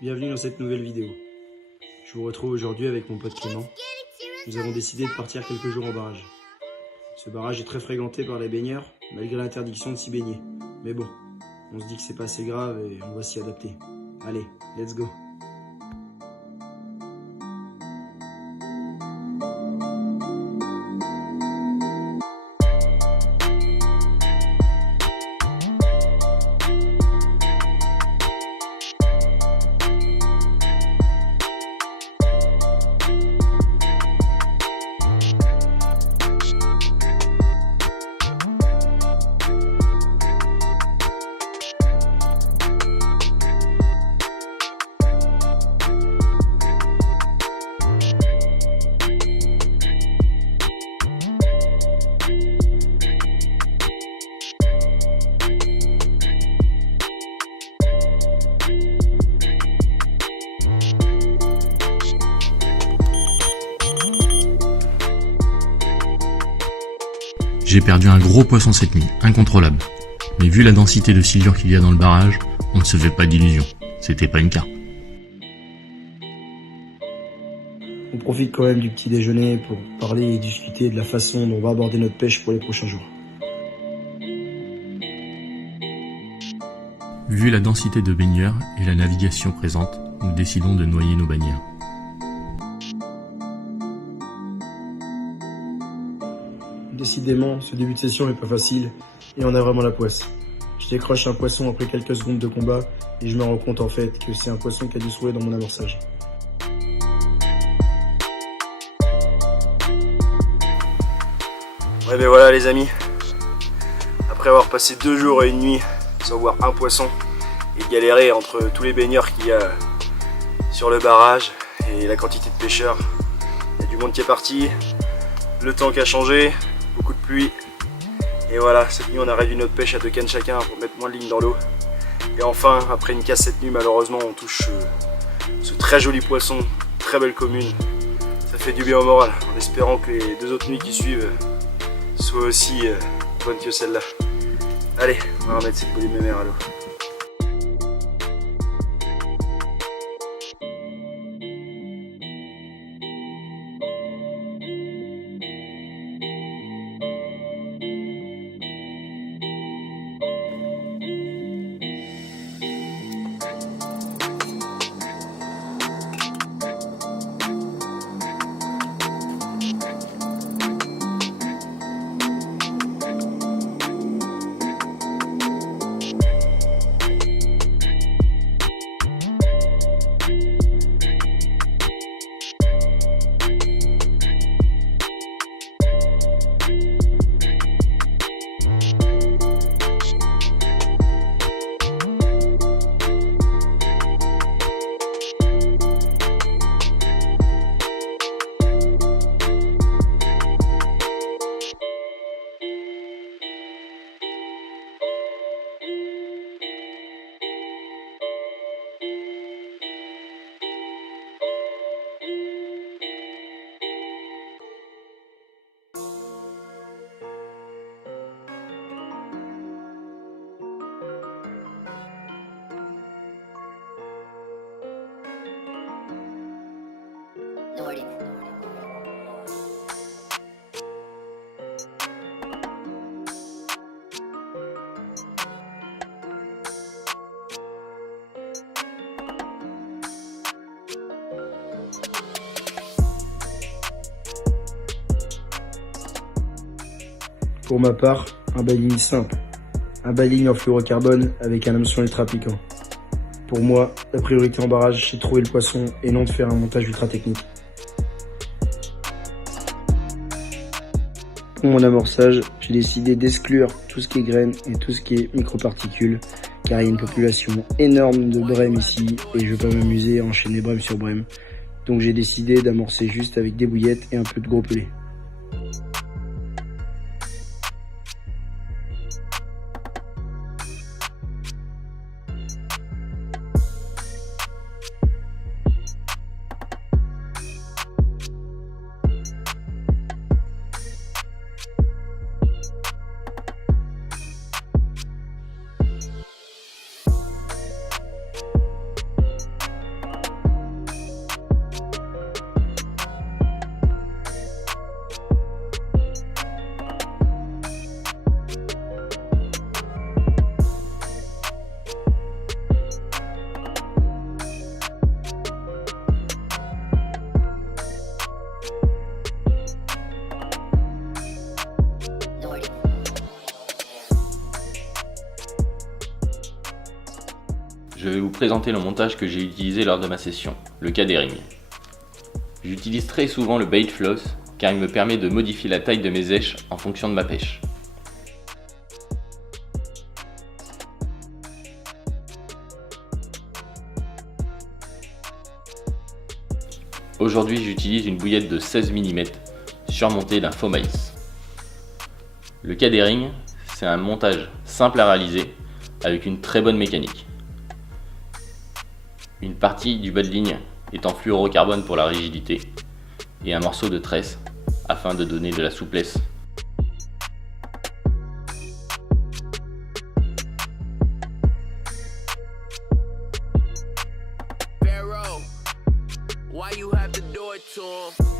Bienvenue dans cette nouvelle vidéo. Je vous retrouve aujourd'hui avec mon pote Clément. Nous avons décidé de partir quelques jours au barrage. Ce barrage est très fréquenté par les baigneurs, malgré l'interdiction de s'y baigner. Mais bon, on se dit que c'est pas assez grave et on va s'y adapter. Allez, let's go! J'ai perdu un gros poisson cette nuit, incontrôlable. Mais vu la densité de silure qu'il y a dans le barrage, on ne se fait pas d'illusions. C'était pas une carpe. On profite quand même du petit déjeuner pour parler et discuter de la façon dont on va aborder notre pêche pour les prochains jours. Vu la densité de baigneurs et la navigation présente, nous décidons de noyer nos bannières. Décidément, ce début de session n'est pas facile et on a vraiment la poisse. Je décroche un poisson après quelques secondes de combat et je me rends compte en fait que c'est un poisson qui a dû se rouler dans mon amorçage. Ouais ben voilà les amis, après avoir passé 2 jours et une nuit sans voir un poisson et galérer entre tous les baigneurs qu'il y a sur le barrage et la quantité de pêcheurs, il y a du monde qui est parti, le temps qui a changé, beaucoup de pluie, et voilà, cette nuit on a réduit notre pêche à 2 cannes chacun pour mettre moins de lignes dans l'eau. Et enfin, après une casse cette nuit, malheureusement on touche ce très joli poisson, très belle commune. Ça fait du bien au moral, en espérant que les 2 autres nuits qui suivent soient aussi bonnes que celle-là. Allez, on va remettre cette bouée de mémère à l'eau. Pour ma part, un baling simple. Un baling en fluorocarbone avec un hameçon ultra piquant. Pour moi, la priorité en barrage, c'est de trouver le poisson et non de faire un montage ultra technique. Pour mon amorçage, j'ai décidé d'exclure tout ce qui est graines et tout ce qui est microparticules, car il y a une population énorme de brèmes ici et je veux pas m'amuser à enchaîner brème sur brème. Donc j'ai décidé d'amorcer juste avec des bouillettes et un peu de gros pelé. je vais vous présenter le montage que j'ai utilisé lors de ma session, le K-Dering. J'utilise très souvent le bait floss car il me permet de modifier la taille de mes éches en fonction de ma pêche. Aujourd'hui, j'utilise une bouillette de 16 mm surmontée d'un faux maïs. Le K-Dering, c'est un montage simple à réaliser avec une très bonne mécanique. Une partie du bas de ligne est en fluorocarbone pour la rigidité et un morceau de tresse afin de donner de la souplesse. Why you have to do it to him?